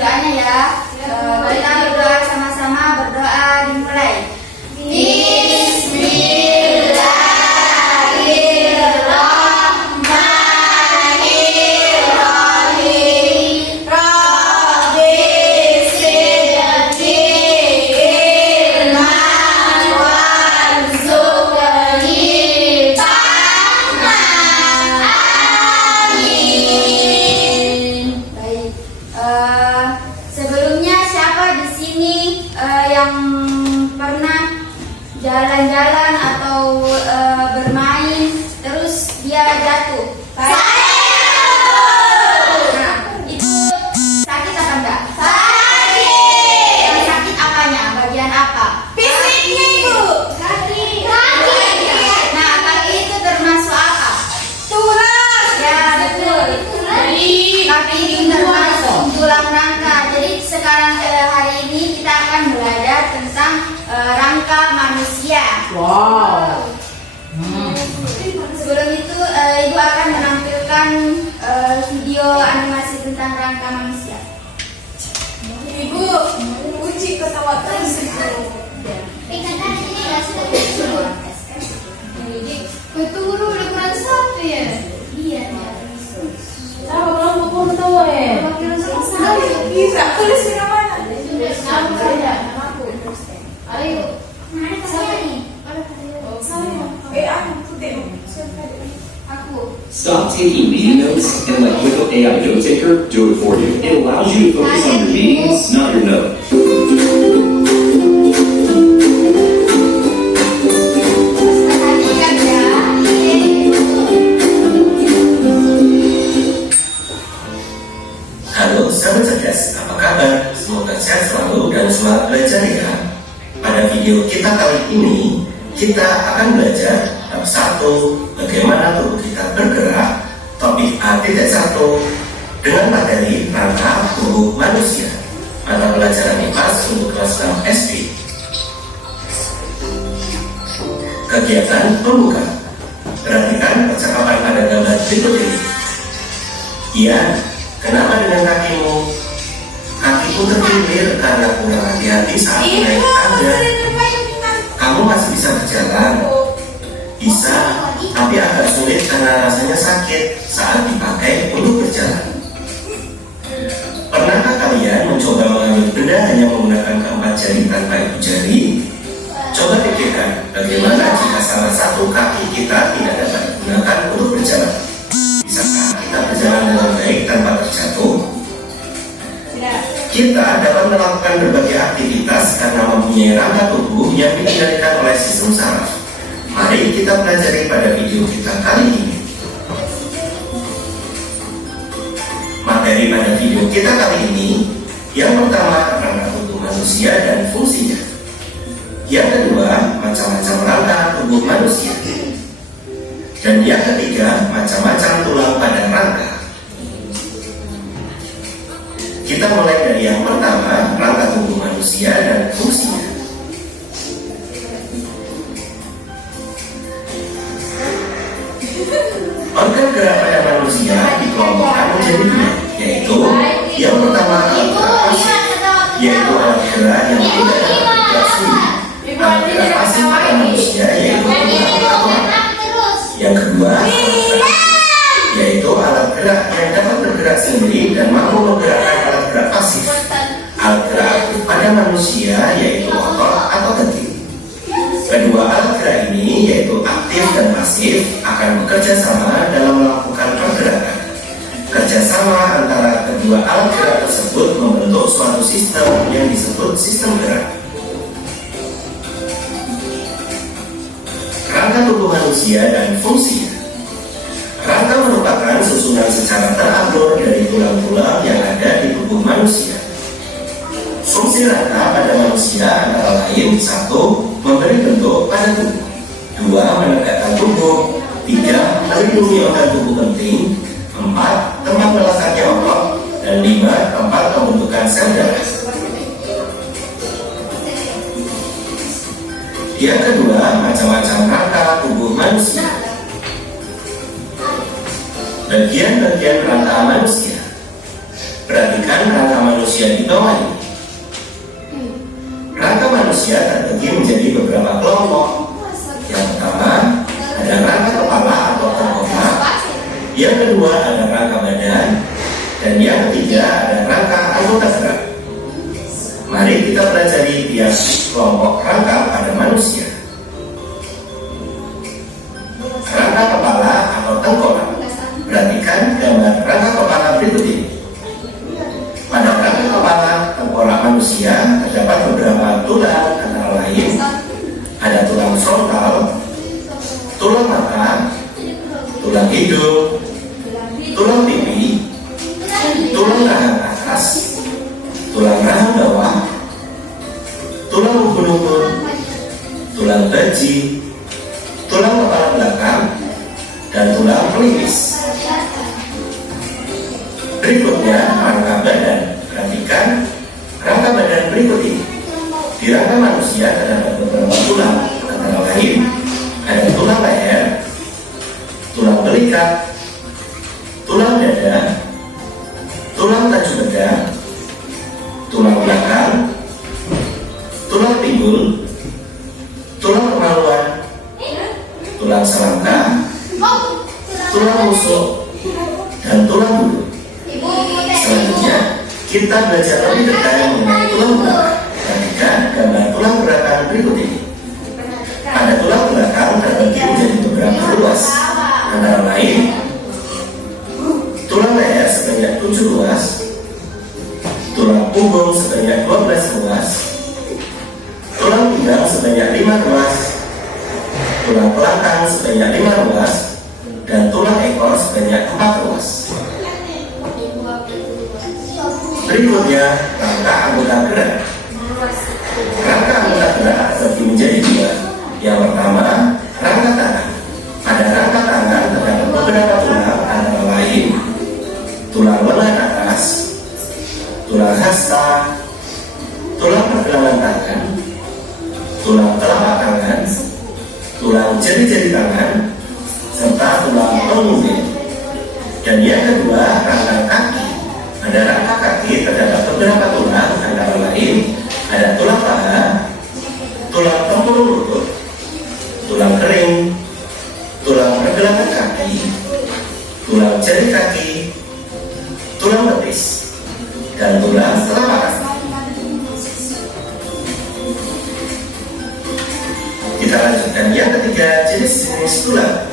doanya ya. Kita berdoa sama-sama, berdoa dimulai. Sebelumnya siapa di sini yang pernah jalan-jalan atau bermain terus dia jatuh? Nah, itu sakit apa enggak? Sakit apanya? Bagian apa? Fisiknya, Ibu. Kaki. Nah, kaki itu termasuk apa? Tulang. Ya, betul. Kaki itu termasuk tulang rangka. Jadi sekarang hari ini kita akan belajar tentang rangka manusia. Wow. Sebelum itu Ibu akan menampilkan video animasi tentang rangka manusia. Ibu, uji ketawa terus. Keturu udah kurang sampai ya? Iya. Tahu kalau mau ketawa ya? Bisa, tulis di mana? Nama saya, namaku. Ayo. Siapa nih? Saya. Aku tuh aku. Stop taking meeting notes and let Wiggle AI Note Taker do it for you. It allows you to focus on your meetings, not your note. Halo sahabat cerdas, apa kabar? Semoga sehat selalu dan semangat belajar ya. Pada video kita kali ini, kita akan belajar bab 1, bagaimana tubuh kita bergerak, topik A.1 dengan materi rangka tubuh manusia. Mata pelajaran IPA untuk kelas 6 SD. Kegiatan pembuka. Perhatikan percakapan pada gambar berikut ini. Iya, kenapa dengan kakimu? Kakiku terkilir karena kurang hati-hati saat naik tangga. Kamu masih bisa berjalan? Bisa, tapi agak sulit karena rasanya sakit saat dipakai untuk berjalan. Pernahkah kalian mencoba mengambil benda hanya menggunakan keempat jari tanpa ibu jari? Coba pikirkan bagaimana jika salah satu kaki kita tidak dapat digunakan untuk berjalan. Bisakah kita berjalan dengan baik tanpa terjatuh? Kita dapat melakukan berbagai aktivitas karena mempunyai rangka tubuh yang dikendalikan oleh sistem saraf. Mari kita pelajari pada video kita kali ini. Materi pada video kita kali ini, yang pertama rangka tubuh manusia dan fungsinya. Yang kedua, macam-macam rangka tubuh manusia. Dan yang ketiga, macam-macam tulang pada rangka. Kita mulai dari yang pertama, rangka tubuh manusia dan fungsinya. Organ gerak pada manusia dikelompokkan menjadi dua, yaitu yang pertama alat gerak pasif, yaitu alat gerak yang tidak dapat bergerak sendiri. Alat gerak pasif pada manusia yaitu yang kedua, yaitu alat gerak yang dapat bergerak sendiri dan mampu menggerakkan alat gerak pasif. Alat gerak aktif pada manusia yaitu otot atau ketik. Kedua alat gerak ini yaitu aktif dan pasif akan bekerja sama dalam melakukan pergerakan. Kerjasama antara kedua alat gerak tersebut membentuk suatu sistem yang disebut sistem gerak. Rangka tubuh manusia dan fungsinya. Rangka merupakan susunan secara teratur dari tulang-tulang yang ada di tubuh manusia. Fungsi rangka pada manusia antara lain: 1. Memberi bentuk pada tubuh, 2. Menegakkan tubuh, 3. Melindungi organ tubuh penting, 4. Tempat meletaknya otot, dan 5. Tempat pembentukan sel darah. Yang kedua, macam-macam rangka tubuh manusia. Bagian-bagian rangka manusia. Perhatikan rangka manusia manusia di bawah ini. Rangka manusia terbagi menjadi beberapa kelompok. Yang pertama, ada rangka kepala atau tengkorak. Yang kedua, ada rangka badan. Dan yang ketiga, ada rangka anggota gerak. Mari kita pelajari tiap kelompok rangka pada manusia. Rangka kepala atau tengkorak. Perhatikan gambar rangka kepala berikut ini. Pada rangka kepala tengkorak manusia terdapat beberapa tulang, antara lain ada tulang frontal, tulang mata, tulang hidung, tulang pipi, tulang rahang atas, tulang rahang bawah, tulang ubun-ubun, tulang baji, tulang kepala belakang, dan tulang pelipis. Berikutnya rangka badan. Perhatikan rangka badan berikut ini. Di rangka manusia terdapat beberapa tulang, antara lain ada tulang leher, tulang belikat, tulang dada, tulang tajuk dada, tulang belakang, tulang pinggul, tulang kemaluan, tulang selangkah, tulang rusuk, dan tulang bulu. Selanjutnya, kita belajar lebih detail mengenai tulang belakang. Perhatikan gambar tulang belakang berikut ini. Pada tulang belakang terbagi menjadi beberapa ruas, antara lain tulang leher sebanyak 7 ruas, tulang punggung sebanyak 12 ruas, tulang pinggang sebanyak 5 ruas, tulang belakang sebanyak 5 ruas, dan tulang ekor sebanyak 4 ruas. Berikutnya, rangka anggota gerak. Rangka anggota gerak terbagi menjadi 2. Yang pertama, rangka tangan. Pada rangka tangan terdapat beberapa tulang, antara lain tulang lengan atas, tulang hasta, tulang pergelangan tangan, tulang telapak tangan, tulang jari-jari tangan, serta tulang pengunggit. Dan yang kedua, rangka kaki. Pada rangka kaki terdapat beberapa tulang, antara lain ada tulang paha, tulang tempurung lutut, tulang kering, tulang pergelangan kaki, tulang jari kaki, tulang betis, dan tulang telapak kaki. Kita lanjutkan yang ketiga, jenis-jenis tulang.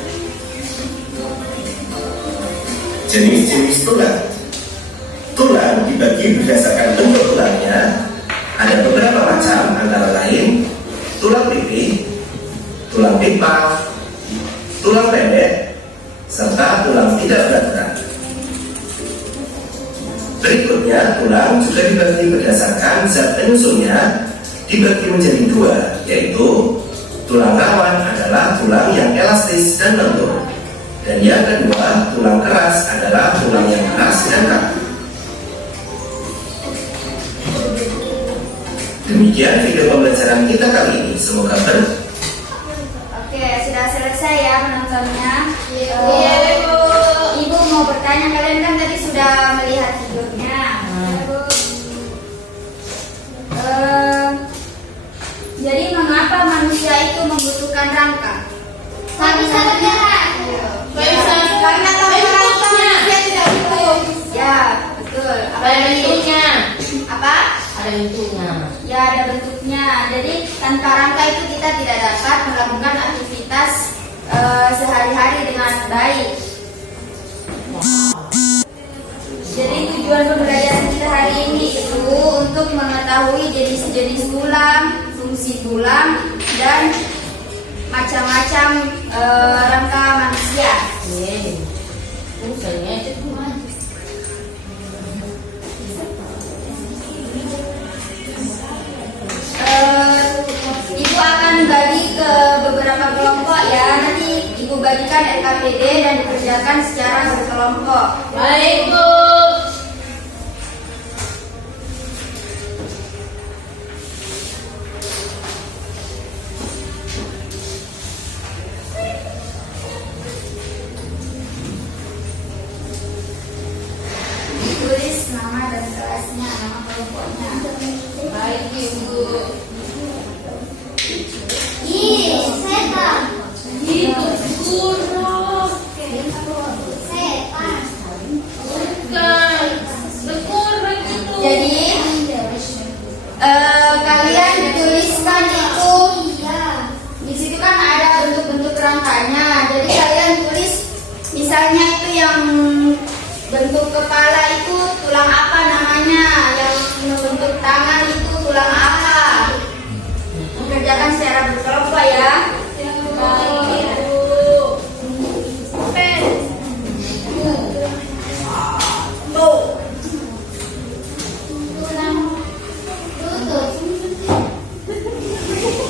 Jenis-jenis tulang. Tulang dibagi berdasarkan bentuk tulangnya. Ada beberapa macam, antara lain tulang pipi, tulang pipa, tulang pendek, serta tulang tidak berat. Berikutnya, tulang juga dibagi berdasarkan zat penyusunnya, dibagi menjadi 2, yaitu tulang rawan adalah tulang yang elastis dan lentur, dan yang kedua, tulang keras adalah tulang yang keras dan kaku. Demikian video pembelajaran kita kali ini. Semoga Oke, sudah selesai ya menontonnya. Iya, Bu. Ibu mau bertanya, kalian kan tadi sudah melihat videonya. Jadi mengapa manusia itu membutuhkan rangka? Karena tanpa manusia tidak hidup. Ya, betul. Ada bentuknya. Apa? Ada bentuknya. Ya, ada bentuknya. Jadi tanpa rangka itu kita tidak dapat melakukan aktivitas sehari-hari dengan baik. Jadi tujuan pembelajaran kita hari ini itu untuk mengetahui jenis-jenis tulang, fungsi tulang, dan macam-macam rangka manusia. Ibu akan bagi ke beberapa kelompok ya. Nanti Ibu bagikan LKPD dan dikerjakan secara berkelompok. Baik, Bu. Ibu tulis nama dan kelasnya, nama kelompoknya. Baik Ibu. Setan. Itu burung. Setan. Bukan. Berkurang itu. Jadi kalian tuliskan itu. Di situ kan ada bentuk-bentuk rangkanya. Jadi kalian tulis, misalnya itu yang bentuk kepala itu tulang apa namanya, yang bentuk tangan itu tulang apa. Kerjakan secara berkelompok ya. Baik Ibu. Pen.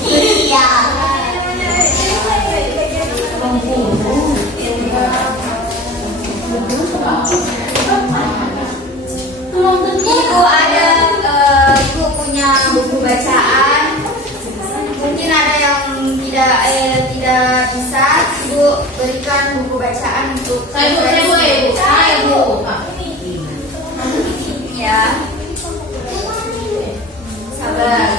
Iya. Ibu ada, ibu punya buku bacaan. Mungkin ada yang tidak bisa, ibu berikan buku bacaan untuk Saya Bu, Ibu. Saya Bu. ya. Sabar.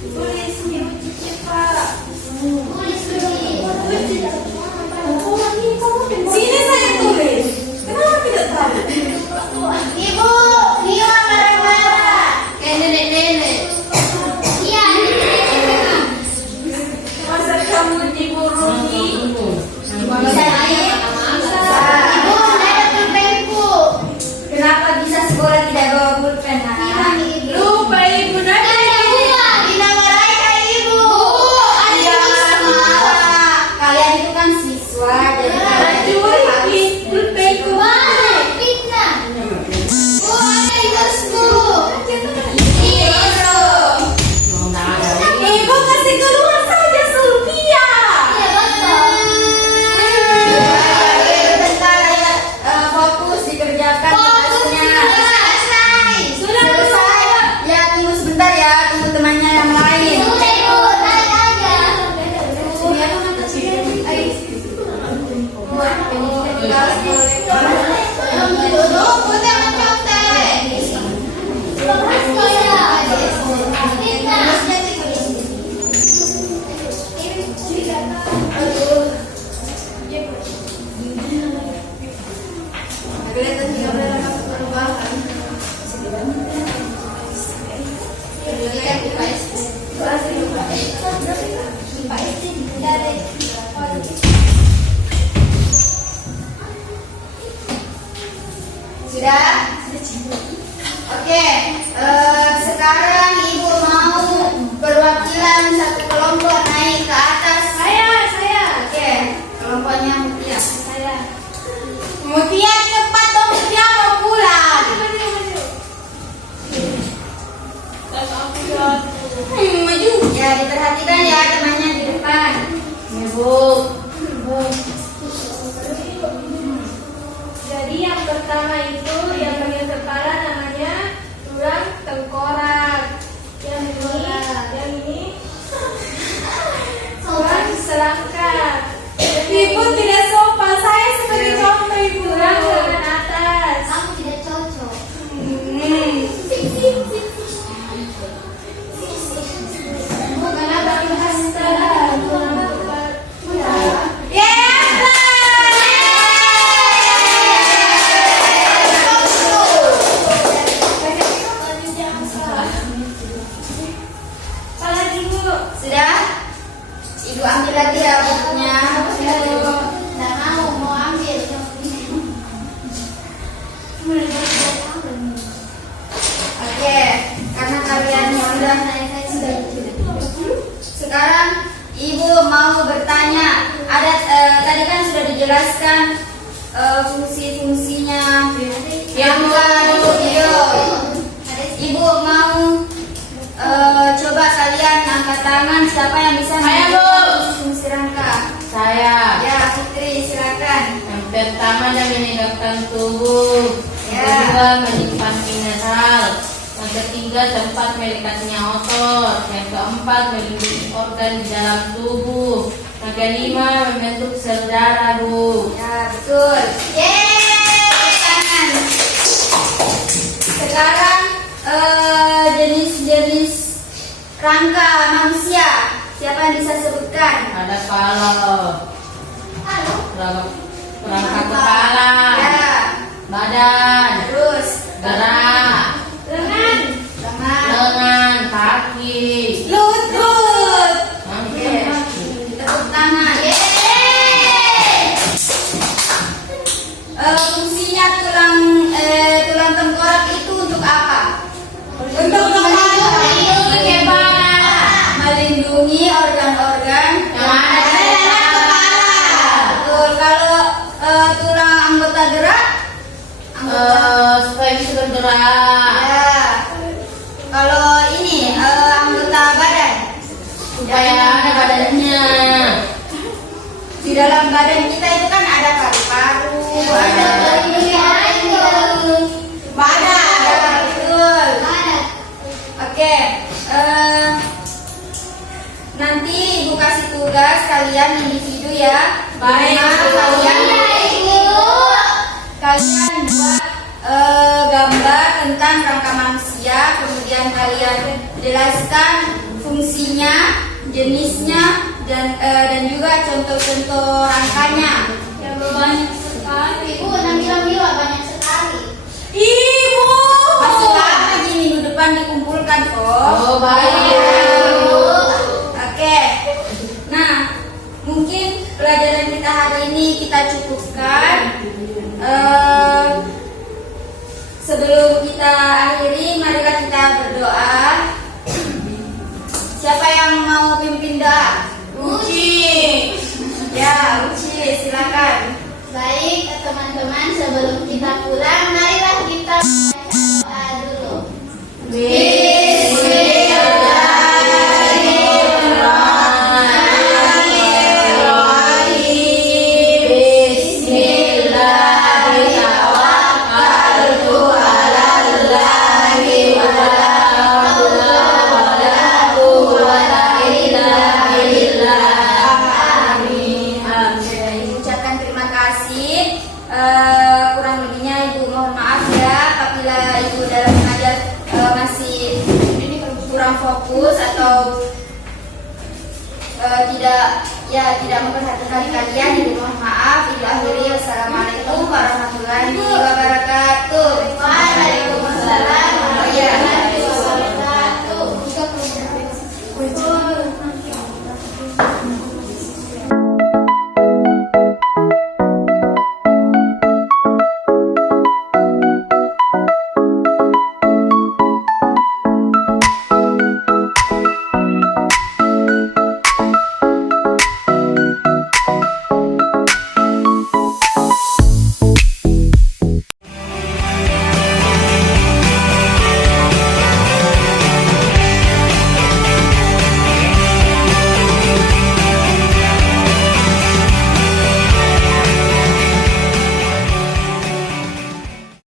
Tulis Ibu cepat. Sini saya tulis. Kenapa tidak tahu? Ibu, dia marah-marah. Kayak nenek-nenek. Iya, ini. Masa kamu diborongi? Bisa naik? Ibu, ada pulpenku. Kenapa bisa sekolah tidak bawa pulpen? Lupa Ibu nanti. Dinamarahi kak ibu. Jangan marah. Kalian itu kan siswa, jadi kalian itu harus Pulpenku. fitnah. Bu, ada ingresku. Iya. Ibu kasih keluar saja Sylvia. Bentar ya, fokus dikerjakan tugasnya. Sudah Selesai. Ya, tunggu sebentar ya, tunggu temannya yang lain. Sudah? Oke, sekarang ibu mau perwakilan satu kelompok naik ke atas. Saya. Oke, kelompoknya Mutia. Saya. Mutia cepat dong, Mutia mau pulang. Maju. Ya, diperhatikan ya temannya di depan. Ibu. Jadi yang pertama itu yang bagian kepala namanya tulang tengkorak. Yang ini tulang selangkah. Ibu tidak sopan. Saya sebagai contoh Ibu. Tulang lengan atas. Kamu tidak cocok. Bukan abang hasta. Sudah? Ibu ambil lagi ya bukunya. Tidak mau ambil. Oke, karena kalian sudah sekarang ibu mau bertanya. Ada tadi kan sudah dijelaskan fungsi-fungsinya yang video. Ibu mau coba kalian angkat tangan siapa yang bisa Saya, Bu. fungsi rangka. Saya. Ya, Fitri silakan. Yang pertama dan menegakkan tubuh. Yang Ya. kedua menyimpan mineral. Yang ketiga tempat melekatnya otot. Yang keempat melindungi organ di dalam tubuh. Yang kelima membentuk sel darah, Bu. Ya, betul. Yeay, tangan. Sekarang jenis-jenis rangka manusia. Siapa yang bisa sebutkan? Ada perangkat kepala, Ya. badan, Terus gerak, lengan, lengan, kaki. lutut. Oke. Tepuk tangan. Yeay. Fungsinya tulang tengkorak itu untuk apa? Untuk Melindungi kepala. melindungi organ-organ Yang ada di dalam kepala. Betul. Kalau tulang anggota gerak, Supaya bisa bergerak. ya. Kalau ini anggota badan, Supaya ada badannya. di dalam badan kita itu kan ada paru-paru, ada badan. Ya, betul. Oke. Nanti ibu kasih tugas kalian individu ya. Baik, Nah, kalian buat gambar tentang rangka manusia, kemudian kalian jelaskan fungsinya, jenisnya, dan juga contoh-contoh rangkanya. Banyak sekali. Ibu, Nabila banyak sekali. Ibu, masih lagi minggu depan dikumpulkan kok. Oh, baik. Oke. Nah, mungkin pelajaran kita hari ini kita cukupkan. Sebelum kita akhiri, marilah kita berdoa. Siapa yang mau pimpin doa? Uci. Ya, Uci, silakan. Baik, teman-teman, sebelum kita pulang, marilah kita membaca doa dulu. Ucapkan terima kasih. Kurang lebihnya Ibu mohon maaf ya apabila Ibu dalam mengajar masih kurang fokus atau tidak memperhatikan kalian. Ibu mohon maaf. Ibu akhiri. Wassalamualaikum warahmatullahi wabarakatuh.